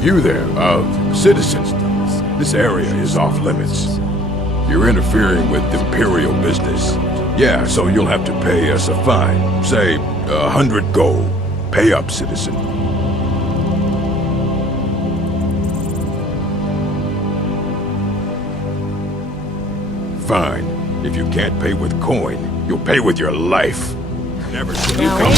You there, citizens. This area is off limits. You're interfering with Imperial business. Yeah, so you'll have to pay us a fine. Say, 100 gold. Pay up, citizen. Fine. If you can't pay with coin, you'll pay with your life. Never seen you come.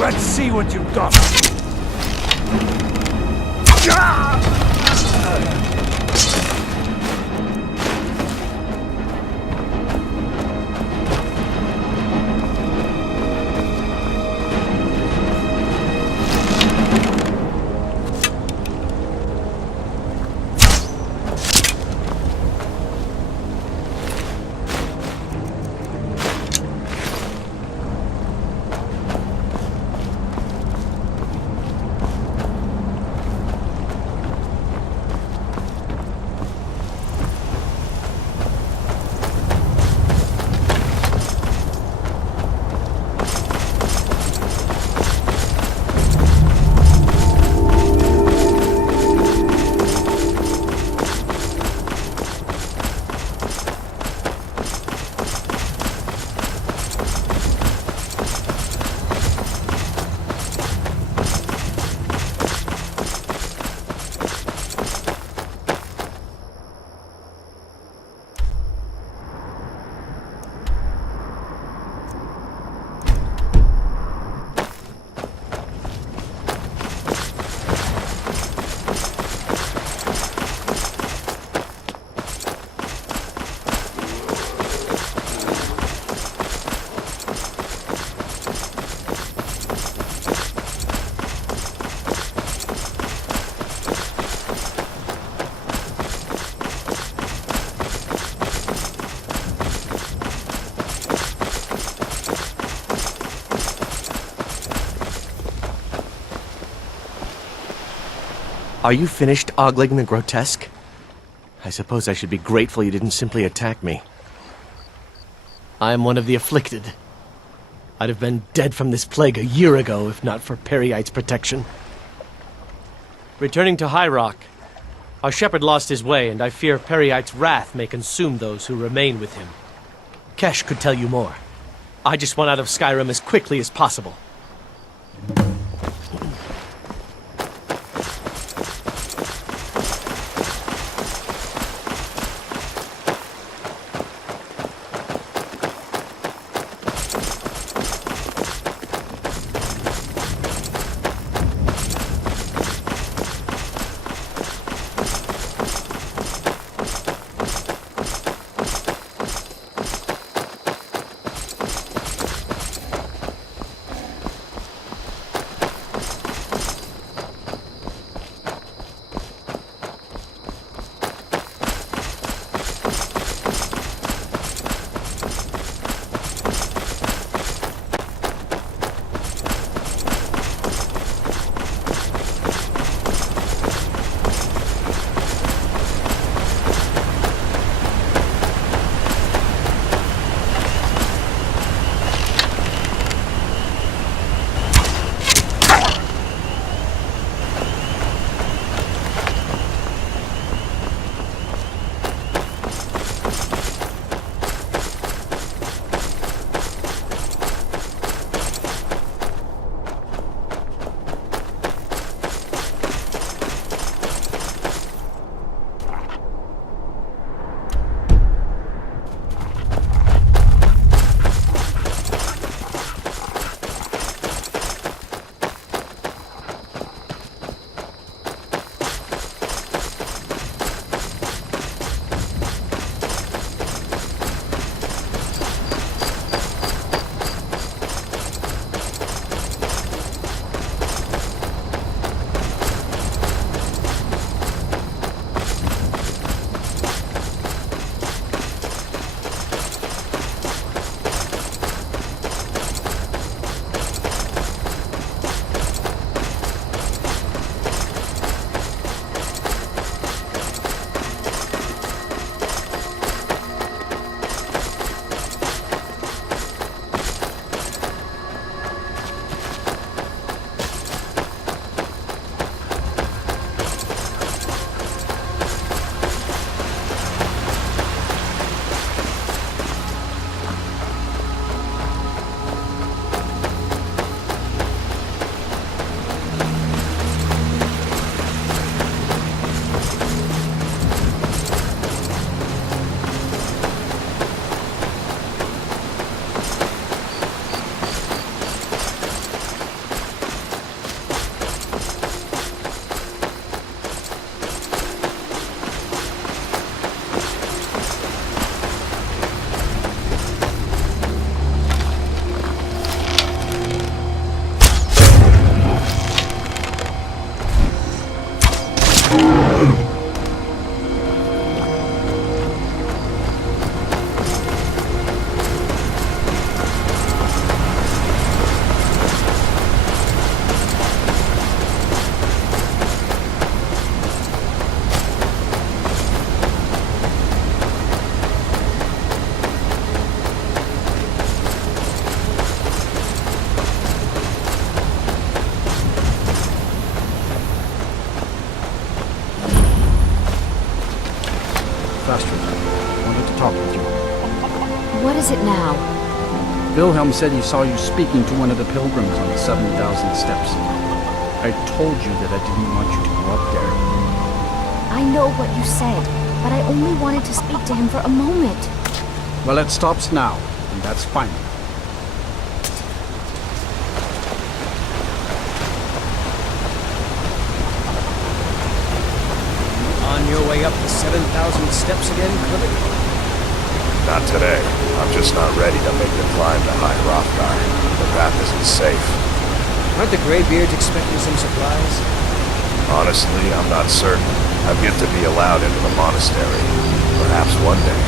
Let's see what you've got. Are you finished ogling the grotesque? I suppose I should be grateful you didn't simply attack me. I am one of the afflicted. I'd have been dead from this plague a year ago if not for Periite's protection. Returning to High Rock, our shepherd lost his way, and I fear Periite's wrath may consume those who remain with him. Kesh could tell you more. I just want out of Skyrim as quickly as possible. What is it now? Wilhelm said he saw you speaking to one of the pilgrims on the 7,000 steps. I told you that I didn't want you to go up there. I know what you said, but I only wanted to speak to him for a moment. Well, it stops now, and that's fine. On your way up the 7,000 steps again, Clifford? Not today. I'm just not ready to make the climb to High Hrothgar. The path isn't safe. Aren't the Greybeards expecting some supplies? Honestly, I'm not certain. I've yet to be allowed into the monastery. Perhaps one day.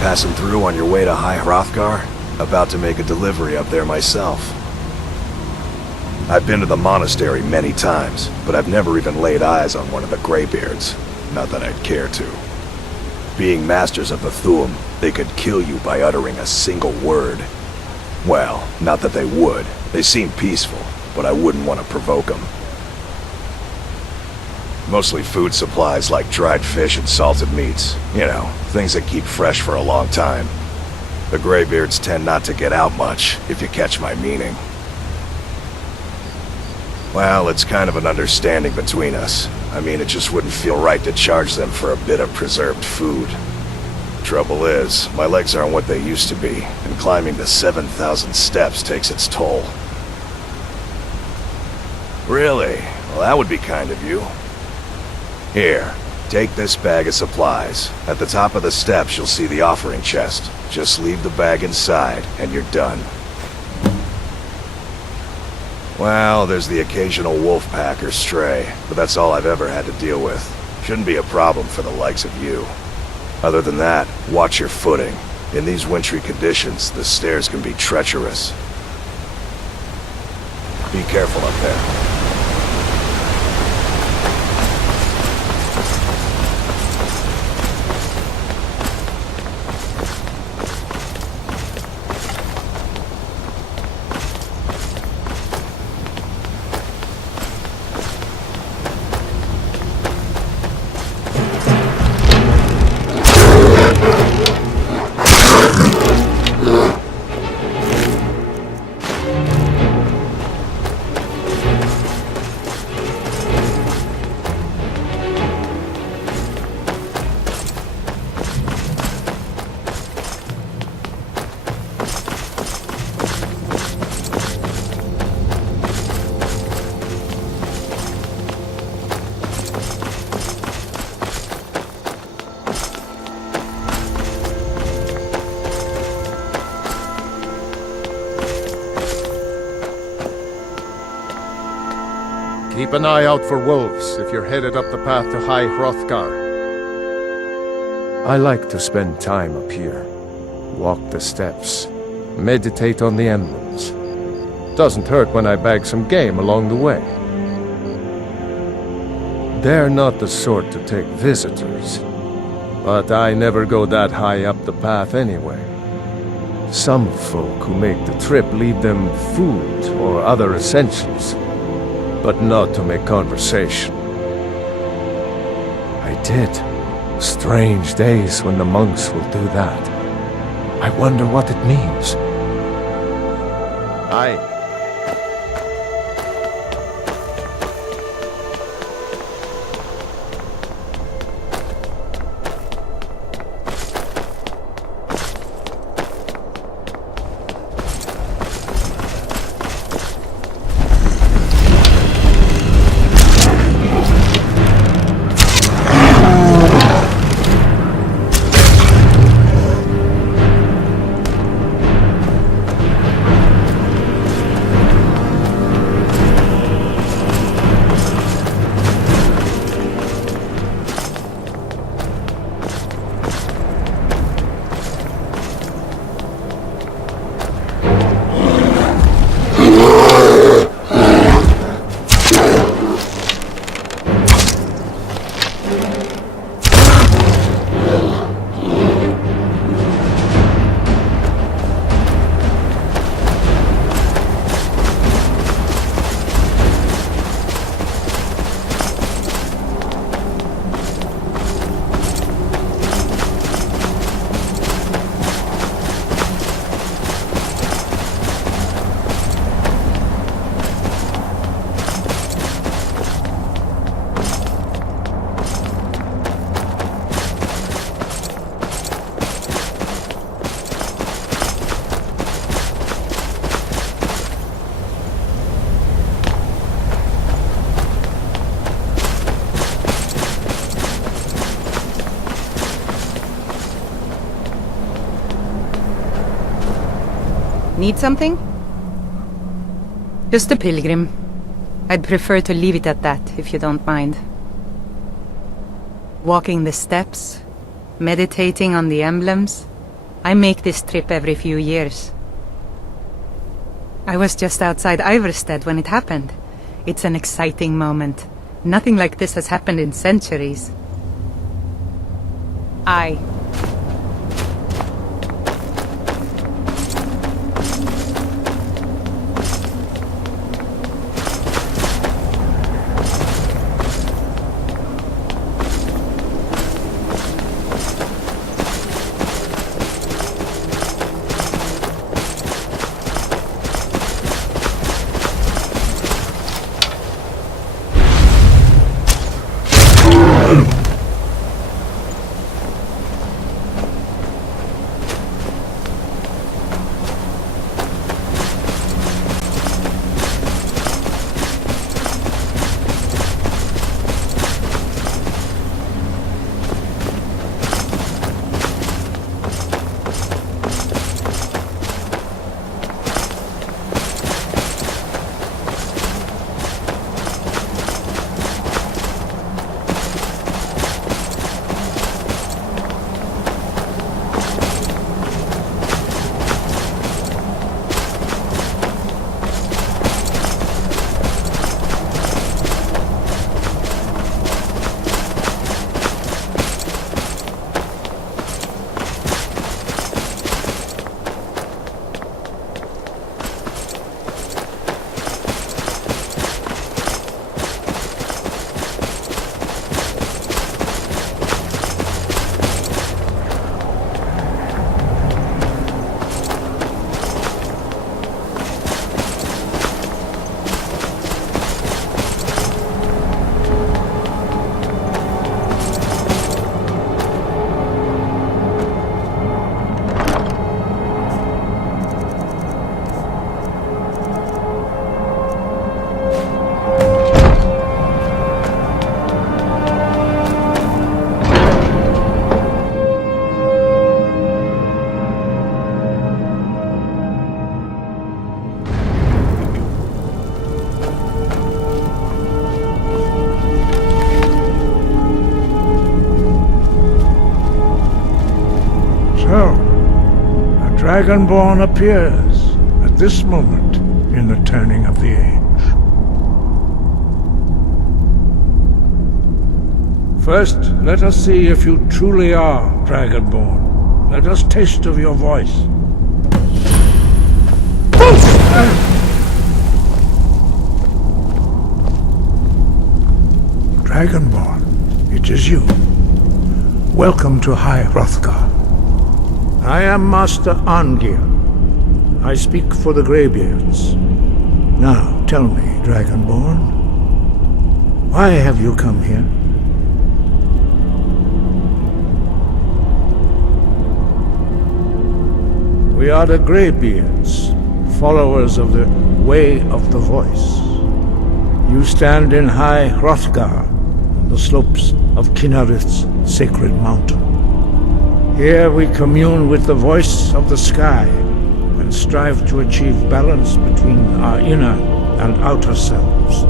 Passing through on your way to High Hrothgar? About to make a delivery up there myself. I've been to the monastery many times, but I've never even laid eyes on one of the Greybeards. Not that I'd care to. Being masters of the Thu'um, they could kill you by uttering a single word. Well, not that they would. They seem peaceful, but I wouldn't want to provoke them. Mostly food supplies like dried fish and salted meats. You know, things that keep fresh for a long time. The Greybeards tend not to get out much, if you catch my meaning. Well, it's kind of an understanding between us. I mean, it just wouldn't feel right to charge them for a bit of preserved food. Trouble is, my legs aren't what they used to be, and climbing the 7,000 steps takes its toll. Really? Well, that would be kind of you. Here, take this bag of supplies. At the top of the steps, you'll see the offering chest. Just leave the bag inside, and you're done. Well, there's the occasional wolf pack or stray, but that's all I've ever had to deal with. Shouldn't be a problem for the likes of you. Other than that, watch your footing. In these wintry conditions, the stairs can be treacherous. Be careful up there. Keep an eye out for wolves if you're headed up the path to High Hrothgar. I like to spend time up here. Walk the steps. Meditate on the emblems. Doesn't hurt when I bag some game along the way. They're not the sort to take visitors. But I never go that high up the path anyway. Some folk who make the trip leave them food or other essentials. But not to make conversation. I did. Strange days when the monks will do that. I wonder what it means. Need something? Just a pilgrim. I'd prefer to leave it at that, if you don't mind. Walking the steps, meditating on the emblems. I make this trip every few years. I was just outside Iverstead when it happened. It's an exciting moment. Nothing like this has happened in centuries. Dragonborn appears at this moment in the turning of the age. First, let us see if you truly are Dragonborn. Let us taste of your voice. Dragonborn, it is you. Welcome to High Hrothgar. I am Master Arngir. I speak for the Greybeards. Now, tell me, Dragonborn, why have you come here? We are the Greybeards, followers of the Way of the Voice. You stand in High Hrothgar, on the slopes of Kinarith's sacred mountain. Here we commune with the voice of the sky and strive to achieve balance between our inner and outer selves.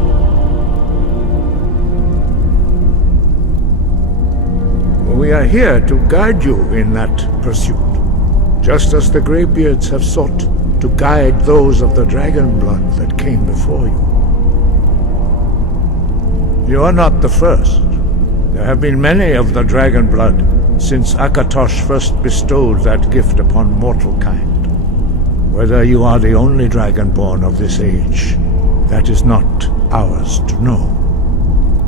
We are here to guide you in that pursuit, just as the Greybeards have sought to guide those of the dragon blood that came before you. You are not the first. There have been many of the dragon blood since Akatosh first bestowed that gift upon mortal kind. Whether you are the only Dragonborn of this age, that is not ours to know.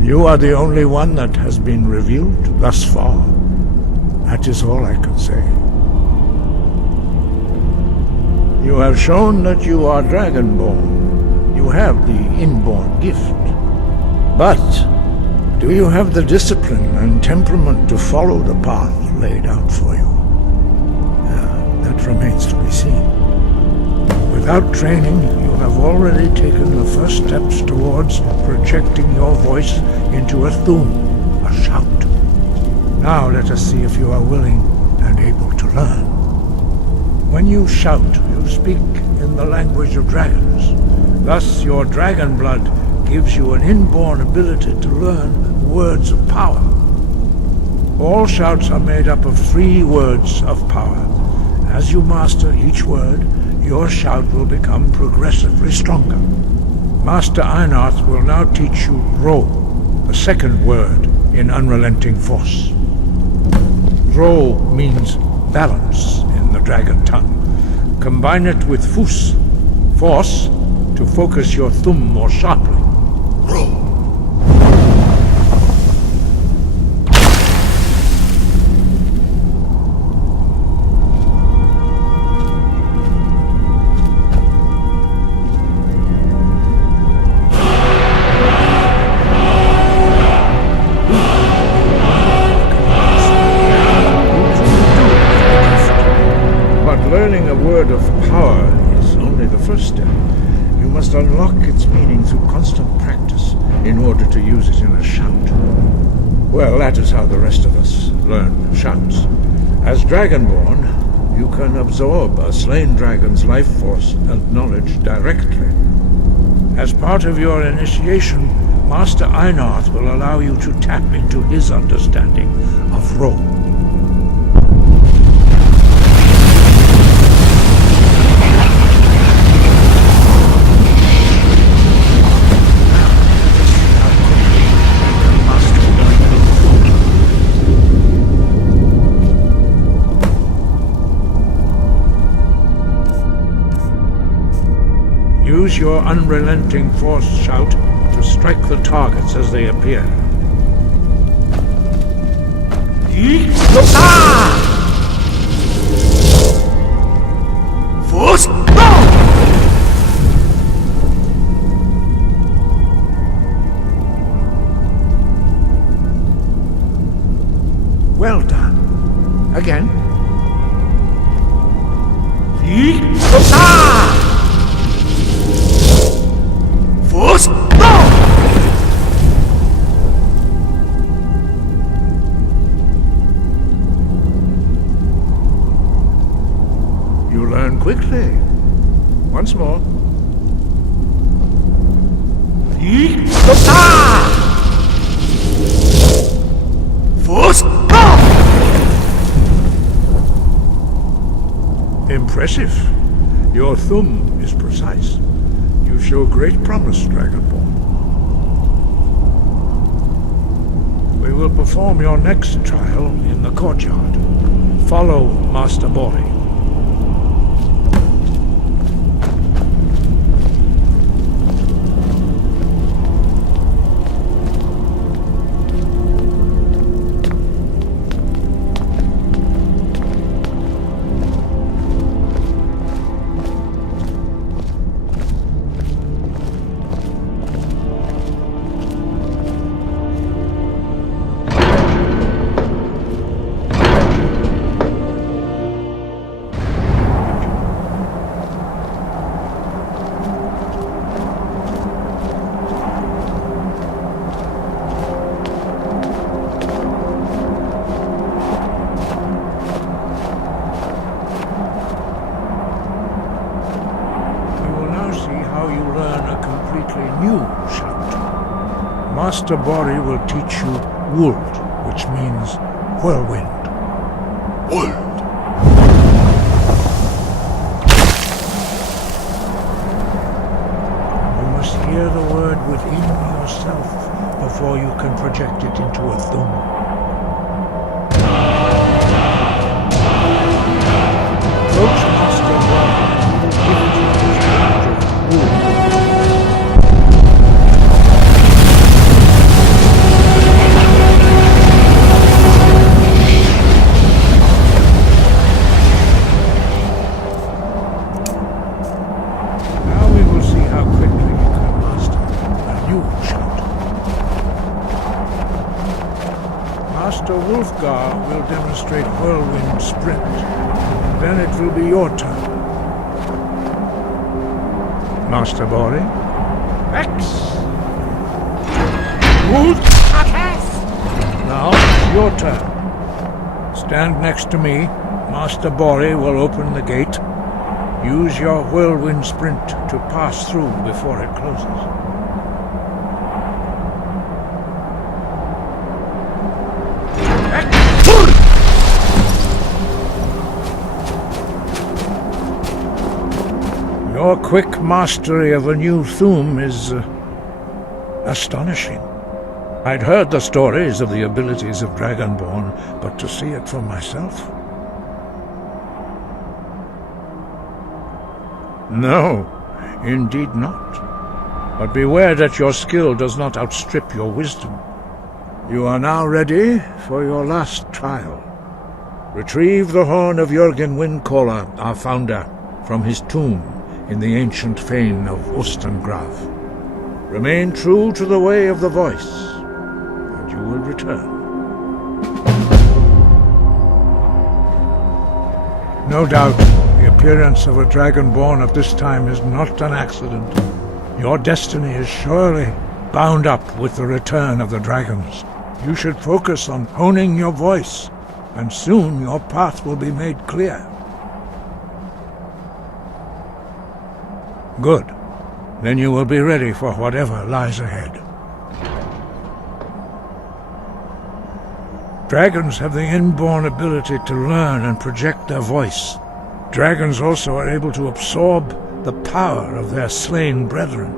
You are the only one that has been revealed thus far. That is all I can say. You have shown that you are Dragonborn. You have the inborn gift. But do you have the discipline and temperament to follow the path laid out for you? That remains to be seen. Without training, you have already taken the first steps towards projecting your voice into a Thu'um, a shout. Now let us see if you are willing and able to learn. When you shout, you speak in the language of dragons. Thus, your dragon blood gives you an inborn ability to learn words of power. All shouts are made up of 3 words of power. As you master each word, your shout will become progressively stronger. Master Einarth will now teach you Ro, the second word in Unrelenting Force. Ro means balance in the dragon tongue. Combine it with Fus, force, to focus your thumb more sharply. Ro. Learning a word of power is only the first step. You must unlock its meaning through constant practice in order to use it in a shout. Well, that is how the rest of us learn shouts. As Dragonborn, you can absorb a slain dragon's life force and knowledge directly. As part of your initiation, Master Einarth will allow you to tap into his understanding of Ro. Use your unrelenting force shout to strike the targets as they appear. Force! Well done. Again. Force! You learn quickly. Once more. Force! Impressive. Your thumb is precise. You show great promise, Dragonborn. We will perform your next trial in the courtyard. Follow Master Bori. Master Bori will teach you Wuld, which means whirlwind. Wuld! You must hear the word within yourself before you can project it into a thumb. Approach Master Bori and he will give you his magic Wuld. Master Hrothgar will demonstrate whirlwind sprint. Then it will be your turn. Master Bori. X! Now, your turn. Stand next to me. Master Bori will open the gate. Use your whirlwind sprint to pass through before it closes. Your quick mastery of a new Thu'um is astonishing. I'd heard the stories of the abilities of Dragonborn, but to see it for myself? No, indeed not. But beware that your skill does not outstrip your wisdom. You are now ready for your last trial. Retrieve the horn of Jürgen Windcaller, our founder, from his tomb in the ancient fane of Ostengraf. Remain true to the way of the voice, and you will return. No doubt, the appearance of a dragonborn at this time is not an accident. Your destiny is surely bound up with the return of the dragons. You should focus on honing your voice, and soon your path will be made clear. Good. Then you will be ready for whatever lies ahead. Dragons have the inborn ability to learn and project their voice. Dragons also are able to absorb the power of their slain brethren.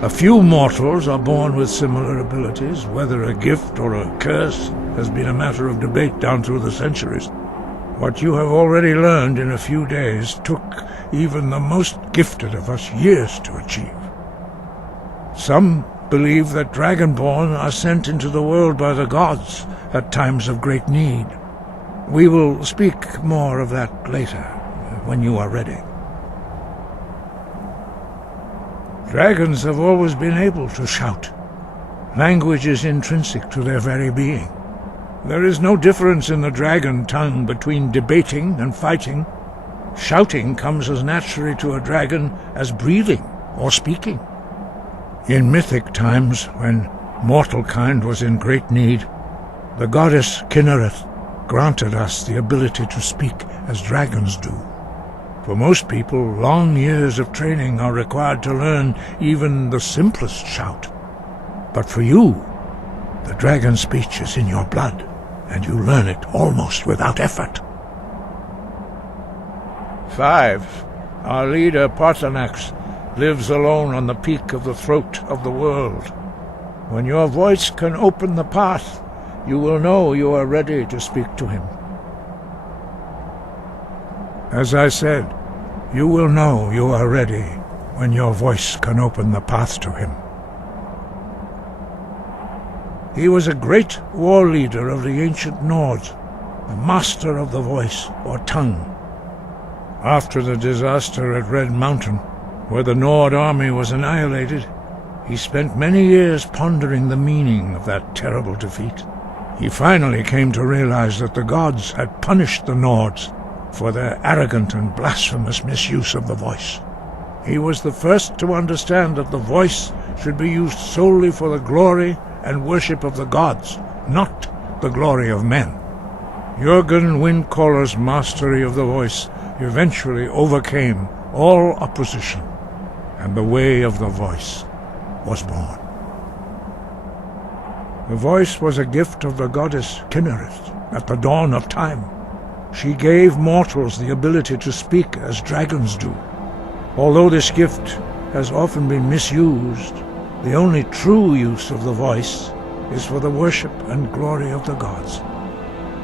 A few mortals are born with similar abilities. Whether a gift or a curse has been a matter of debate down through the centuries. What you have already learned in a few days took even the most gifted of us years to achieve. Some believe that Dragonborn are sent into the world by the gods at times of great need. We will speak more of that later, when you are ready. Dragons have always been able to shout. Language is intrinsic to their very being. There is no difference in the dragon tongue between debating and fighting. Shouting comes as naturally to a dragon as breathing or speaking. In mythic times, when mortal kind was in great need, the goddess Kinnereth granted us the ability to speak as dragons do. For most people, long years of training are required to learn even the simplest shout. But for you, the dragon speech is in your blood, and you learn it almost without effort. 5. Our leader, Parthenax, lives alone on the peak of the throat of the world. When your voice can open the path, you will know you are ready to speak to him. As I said, you will know you are ready when your voice can open the path to him. He was a great war leader of the ancient Nords, a master of the voice, or tongue. After the disaster at Red Mountain, where the Nord army was annihilated, he spent many years pondering the meaning of that terrible defeat. He finally came to realize that the gods had punished the Nords for their arrogant and blasphemous misuse of the voice. He was the first to understand that the voice should be used solely for the glory and worship of the gods, not the glory of men. Jürgen Windcaller's mastery of the voice eventually overcame all opposition, and the way of the voice was born. The voice was a gift of the goddess Kinnereth at the dawn of time. She gave mortals the ability to speak as dragons do. Although this gift has often been misused, the only true use of the voice is for the worship and glory of the gods.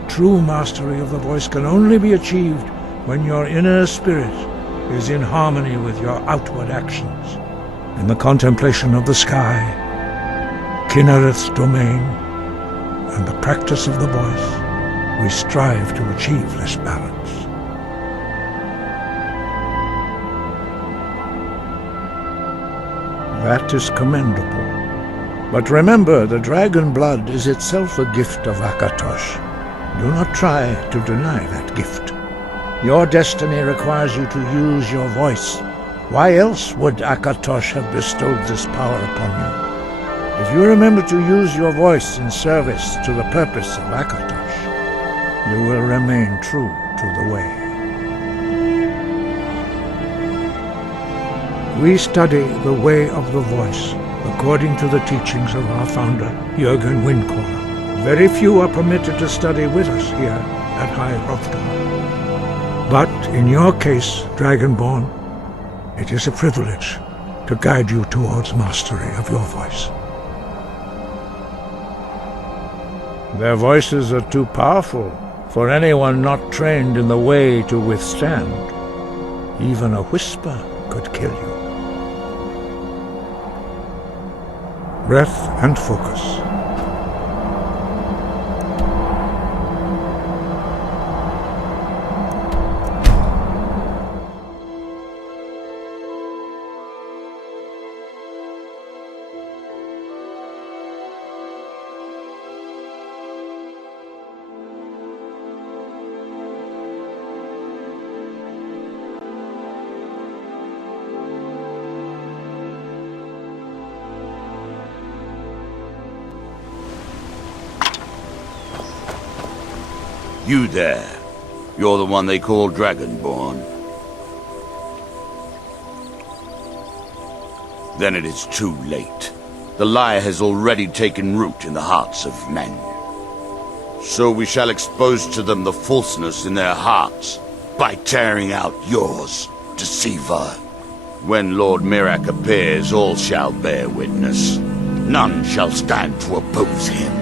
True mastery of the voice can only be achieved when your inner spirit is in harmony with your outward actions. In the contemplation of the sky, Kinnereth's domain, and the practice of the voice, we strive to achieve this balance. That is commendable. But remember, the dragon blood is itself a gift of Akatosh. Do not try to deny that gift. Your destiny requires you to use your voice. Why else would Akatosh have bestowed this power upon you? If you remember to use your voice in service to the purpose of Akatosh, you will remain true to the way. We study the way of the voice according to the teachings of our founder, Jürgen Windcaller. Very few are permitted to study with us here at High Hrothgar. But in your case, Dragonborn, It is a privilege to guide you towards mastery of your voice. Their voices are too powerful for anyone not trained in the way to withstand. Even a whisper could kill you. Breath and focus. You there. You're the one they call Dragonborn. Then it is too late. The lie has already taken root in the hearts of men. So we shall expose to them the falseness in their hearts by tearing out yours, deceiver. When Lord Mirak appears, all shall bear witness. None shall stand to oppose him.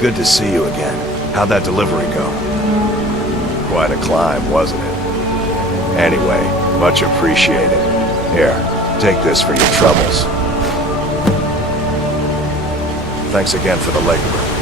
Good to see you again. How'd that delivery go? Quite a climb, wasn't it? Anyway, much appreciated. Here, take this for your troubles. Thanks again for the labor.